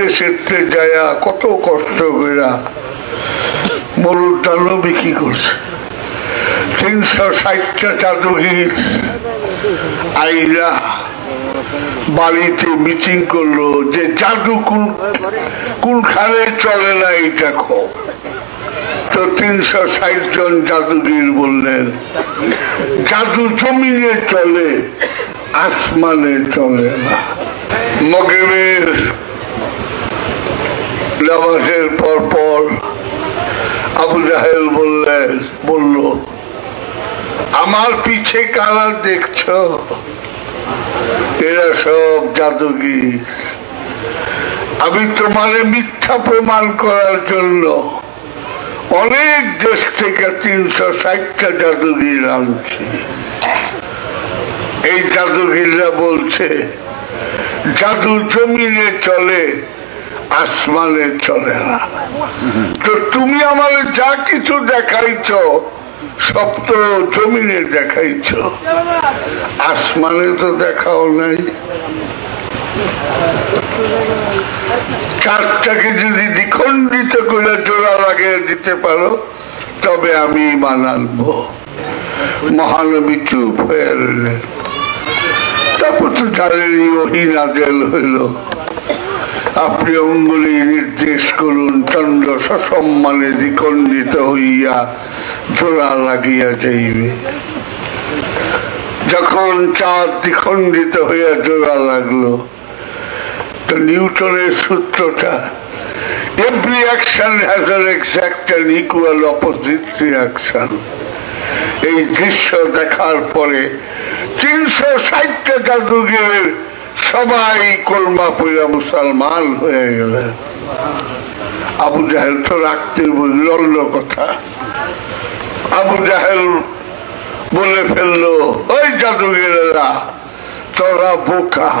দেশেতে যায়া কত কষ্ট কইরা মরুদ্যান বিক্রি করছে। 360টা জাদুঘর আইরা বাড়িতে মিটিং করলো যে জাদু কোনখানে চলে না এই দেখো। তো 360 জন জাদুঘর বললেন জাদু জমিনে চলে, আসমানে চলে না। মাগরিবের নামাজের পর আবু জাহেল বলল আমার পিছে কারা দেখছো? এরা সব জাদুঘর। আমি তোমারে মিথ্যা প্রমাণ করার জন্য অনেক দেশ থেকে 360টা জাদুঘর আনছি। এই জাদুঘররা বলছে জাদু জমিনে চলে, আসমানে চলে না। তো তুমি আমার যা কিছু দেখাইছ সব তো জমিনে দেখাইছ, আসমানে তো দেখাও নাই। চারটাকে যদি দ্বিখণ্ডিত করে জোড়া লাগিয়ে দিতে পারো তবে আমি মানব। মহানবী চুপ হয়ে রইলেন। তারপর তো জানেনই ওহী নাযিল হইল, আপনি অঙ্গুলি নির্দেশ করুন, চন্দ্র সসম্মানে দ্বিখণ্ডিত হইয়া জোড়া লাগিয়া যাইবে। যখন চাঁদ দ্বিখণ্ডিত হইয়া জোড়া লাগলো তো নিউটনের সূত্রটা every action has an exact and equal opposite reaction। এই দৃশ্য দেখার পরে 360টা জাদুঘরের সবাই কলমা পড়া মুসলমান হয়ে গেলেন। আবু জাহেল তো রাখতে বলল কথা। আবু জাহেল বলে ফেললো ওই জাদুঘরেরা তোরা বোকা,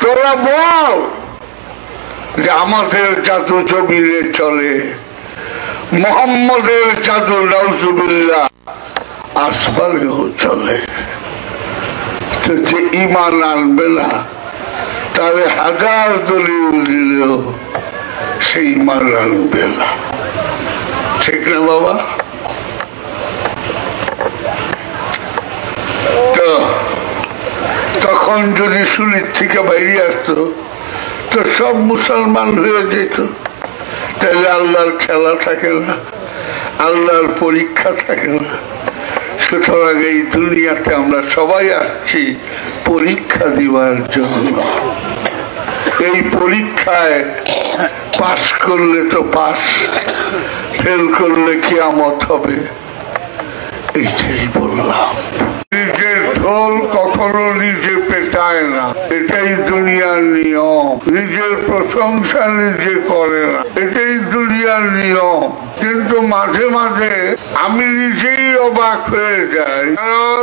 তোরা বল যে আমাদের জাদু জমিনে চলে, মুহাম্মদের জাদু নাউজুবিল্লাহ আসমানেও চলে। তো যে ঈমান আনবে না তাহলে হাজার দলিল দিলেও সে ঈমান আনবে না। ঠিক না বাবা? তো তখন যদি সুলির থেকে বাইরে আসতো তো সব মুসলমান হয়ে যেত, তাহলে আল্লাহর খেলা থাকে না, আল্লাহর পরীক্ষা থাকে না। সুতরাং এই দুনিয়াতে আমরা সবাই আসছি পরীক্ষা দিবার জন্য। এই পরীক্ষায় পাস করলে তো পাস, ফেল করলে কিয়ামত হবে। এইটাই বললাম। নিজের ঢোল কখনো নিজে পেটায় না, এটাই দুনিয়ার নিয়ম। নিজের প্রশংসা নিজে করে না, এটাই দুনিয়ার নিয়ম। কিন্তু মাঝে মাঝে আমি নিজেই অবাক হয়ে যাই, কারণ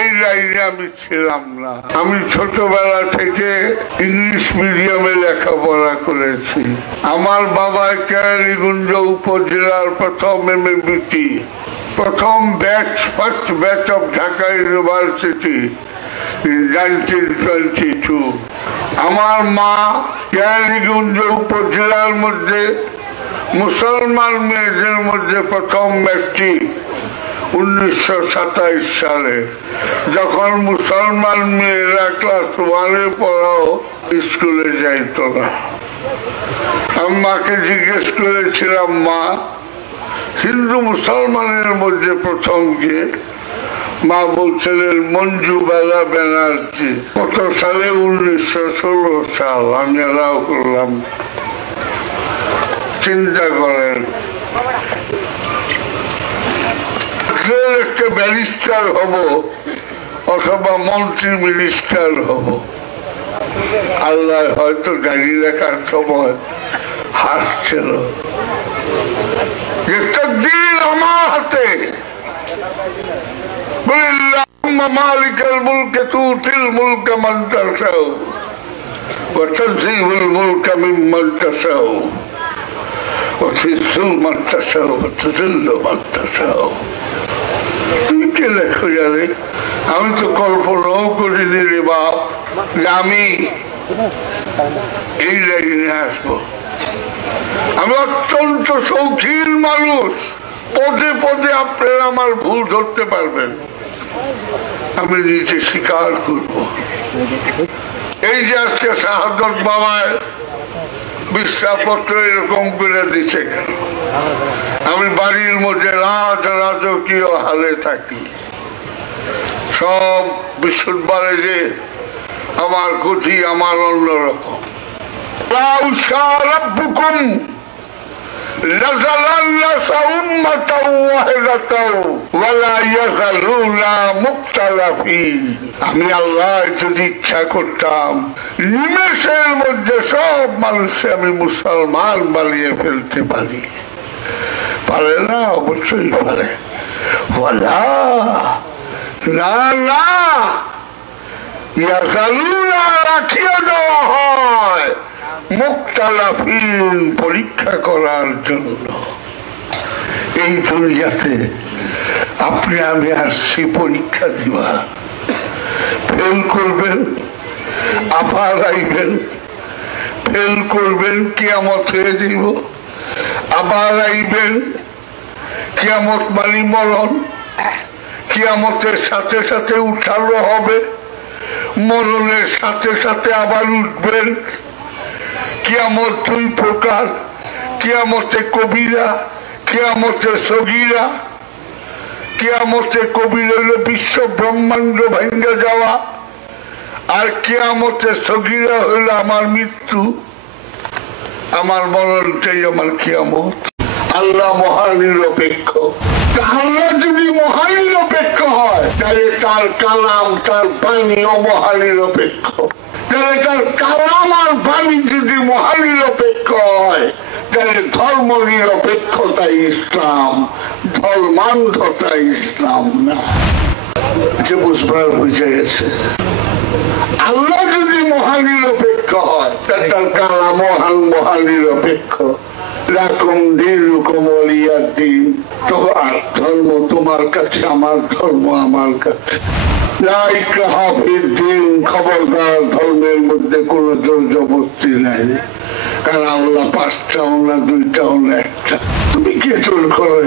এই লাইনে আমি ছিলাম না। আমি ছোটবেলা থেকে ইংলিশ মিডিয়ামে লেখাপড়া করেছি। আমার বাবা কেরানীগঞ্জ উপজেলার প্রথম এমএবিটি, প্রথম batch, first batch of Dhaka university in 1922। আমার মা কেরানীগঞ্জ উপজেলার মধ্যে মুসলমান মেয়েদের মধ্যে প্রথম ম্যাট্রিক 1927 সালে, যখন মুসলমান মেয়েরা ক্লাস 1-এ পড়াও স্কুলে যাইত না। আমি মাকে জিজ্ঞেস করেছিলাম, মা হিন্দু মুসলমানের মধ্যে প্রথম কে? মা বলছিলেন মঞ্জু বালা ব্যানার্জি। কত সালে? 1916 সাল। আমি এলাও করলাম। চিন্তা করেন, একটা ব্যারিস্টার হব অথবা মন্ত্রী মিনিস্টার হব, আল্লাহ হয়তো গাড়ি রাখার সময় হাসছিল যে তকদীর আমার হাতে। মালিকাল মুলকে তুতিল মুলক মান তাশাউ ওয়া তানজিউল মুলক মিম্মান তাশাউ ওয়া তুযিল্লু মান তাশাউ ওয়া তুযিল্লু মান তাশাউ। তুই কে লেখো জানে? আমি তো কল্পনাও করিনি রে বাপ, আমি এই লাইনে আসবো। আমি অত্যন্ত শৌখিন মানুষ, পদে পদে আপনারা আমার ভুল ধরতে পারবেন, আমি নিজে স্বীকার করব। এই যে আজকে শাহাদত বাবায় বিশ্বাসপত্র এরকম করে দিচ্ছে কেন? আমি বাড়ির মধ্যে রাজকীয় হালে থাকি, সব বৃহস্পতিবারে যে আমার গতি আমার অন্যরকম। আমি আল্লাহ যদি ইচ্ছা করতাম নিমেষের মধ্যে সব মানুষকে আমি মুসলমান বানিয়ে ফেলতে পারি। পারে না? অবশ্যই পারে। না না, রাখিয়ে দেওয়া হয় মুক্তালাফিন, পরীক্ষা করার জন্য। এই দুনিয়াতে আপনি আমি আসছি পরীক্ষা দিবা, ফেল করবেন আবার আইবেন, ফেল করবেন কিয়ামত হয়ে দিব, আবার আইবেন। কিয়ামত মানে মরণ, কিয়ামতের সাথে সাথে উঠানো হবে, মরণের সাথে সাথে আবার উঠবেন। কিয়ামত দুই প্রকার, কিয়ামতে কবিরা, কিয়ামতে সগীরা। কিয়ামতে কবিরা হলো বিশ্ব ব্রহ্মাণ্ড ভেঙে যাওয়া, আর কিয়ামতে সগীরা হলো আমার মৃত্যু, আমার মরণটাই আমার কিয়ামত। আল্লাহ মহানিরপেক্ষ। আল্লাহ যদি মহানিরপেক্ষ হয় তাহলে তার কালাম, তার বাণীও মহানিরপেক্ষ। তাহলে তার কালাম আর বাণী যদি মহানিরপেক্ষ হয় তাহলে ধর্ম নিরপেক্ষতা ইসলাম, ধর্মান্ধতা ইসলাম না। যে বুঝবার বুঝে গেছে। আল্লাহ যদি মহানিরপেক্ষ হয় তার কালাম মহানিরপেক্ষ। ধর্ম তোমার কাছে, আমার ধর্ম আমার কাছে। খবরদার, ধর্মের মধ্যে কোন জোর জবরদস্তি নাই। কারণ আল্লাহ পাঁচটাও না, দুইটাও না, একটা। তুমি কে জোর করো?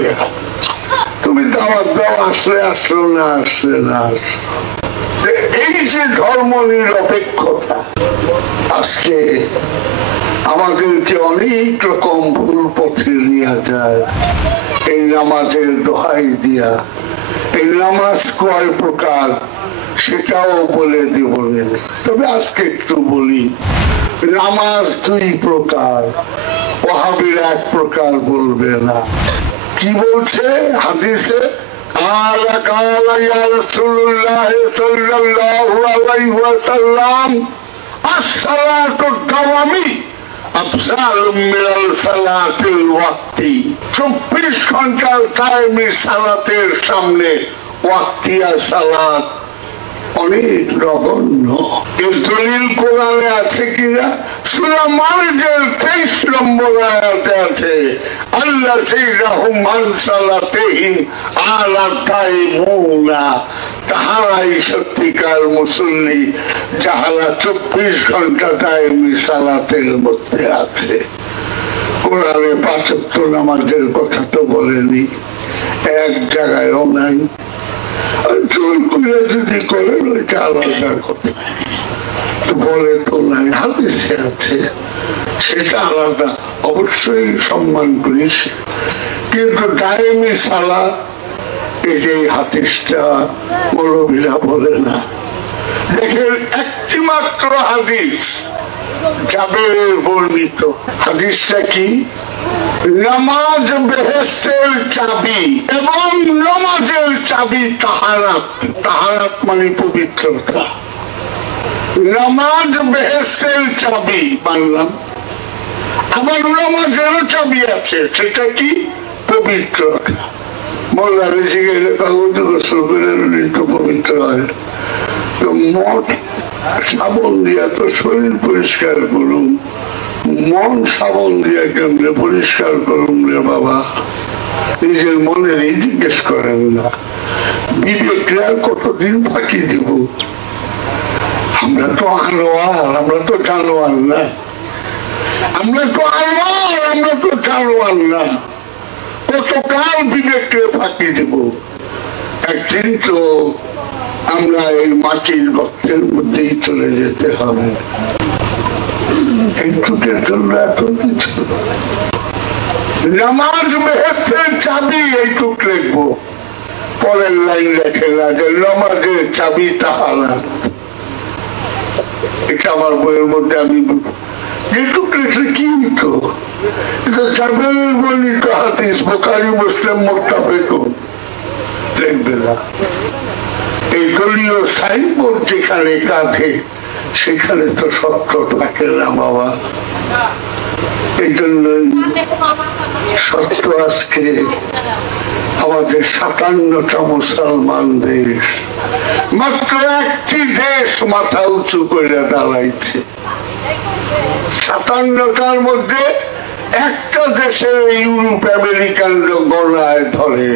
তুমি দাওয়াত দাও, আসলে আসলো না, আসলে না। এই যে ধর্ম নিরপেক্ষতা, আজকে আমাদেরকে অনেক রকম ভুল পথে নিয়ে যায়। এই নামাজের দোহাই দিয়া, এই নামাজ কয় প্রকার সেটাও বলে দিব। তবে আজকে একটু বলি, নামাজ দুই প্রকার, ওয়াহাবিরা এক প্রকার বলবে না। কি বলছে হাদিসে? আলা কালা ইয়া রাসূলুল্লাহ সাল্লাল্লাহু আলাইহি ওয়াসাল্লাম, আসসালাতু দাওয়ামি আফজালুম মিনাল সালাতিল ওয়াক্তি। 24 ঘন্টার কায়েমি সালাতের সামনে ওয়াক্তিয়া সালাত অনেক নগণ্য। এর দলিল কোরআনে আছে কিনা? সূরা মাইদার 23 নম্বর আয়াতে আছে, আল্লাযীনাহুম আন সালাতিহিম আলাদাইমুনা। তাহারাই সত্যিকার মুসল্লি যাহারা 24 ঘন্টা কায়েমি সালাতের মধ্যে আছে। কোরআনে 5 ওয়াক্ত নামাজের কথা তো বলেনি, এক জায়গায়ও নাই। জোর করে যদি করেন ওইটা আলাদা কথা, বলে তো নাই, হাদিসে আছে, সেটা আলাদা, অবশ্যই সম্মান করিস। কিন্তু দায়েমি সালাত এই হাদিসটা মৌলভীরা বলে না। দেখেন, একটি মাত্র হাদিস জাবেরের বর্ণিত। হাদিসটা কি? নামাজ বেহেশতের চাবি এবং নামাজের চাবি তাহারাত। তাহারাত মানে পবিত্রতা। নামাজ বেহেশতের চাবি মানলাম, আবার নামাজেরও চাবি আছে, সেটা কি? পবিত্রতা। মোল্লারে জিজ্ঞেস কাগজ গোসল করে তো পবিত্র হয়। তো মন সাবন দিয়া তো শরীর পরিষ্কার করুন, মন সাবন দিয়া কেমনে পরিষ্কার করুন রে বাবা? নিজের মনেরই জিজ্ঞেস করেন না। বিবেকরা কতদিন ফাঁকি দিব? আমরা তো আনোয়ার, আমরা তো জানোয়ার না। আমরা তো আনোয়ার, আমরা তো জানোয়ার না। কতকাল বিবেককে ফাঁকি দেব? একদিন তো আমরা এই মাটির গর্তের মধ্যেই চলে যেতে হবে। এইটুকের জন্য এত কিছু। নামাজ বেহেস্তের চাবি এইটুক লিখবো। পরের লাইন লেখে না যে নামাজের চাবি তাহারাত। এটা আমার বইয়ের মধ্যে আমি এইটুক লিখলে কি হতো? এটা জাবেরের বর্ণিত হাদিস, বুখারী মুসলিম মুত্তাফাক। দেখবে না এই দলীয় সাইনবোর্ড যেখানে কাঁধে সেখানে তো সত্য থাকে না বাবা। এই জন্যই সত্য আজকে আমাদের 57টা মুসলমান দেশ, মাত্র একটি দেশ মাথা উঁচু করে দাঁড়াইছে। 57টার মধ্যে একটা দেশের ইউরোপ আমেরিকান গণায় ধরে।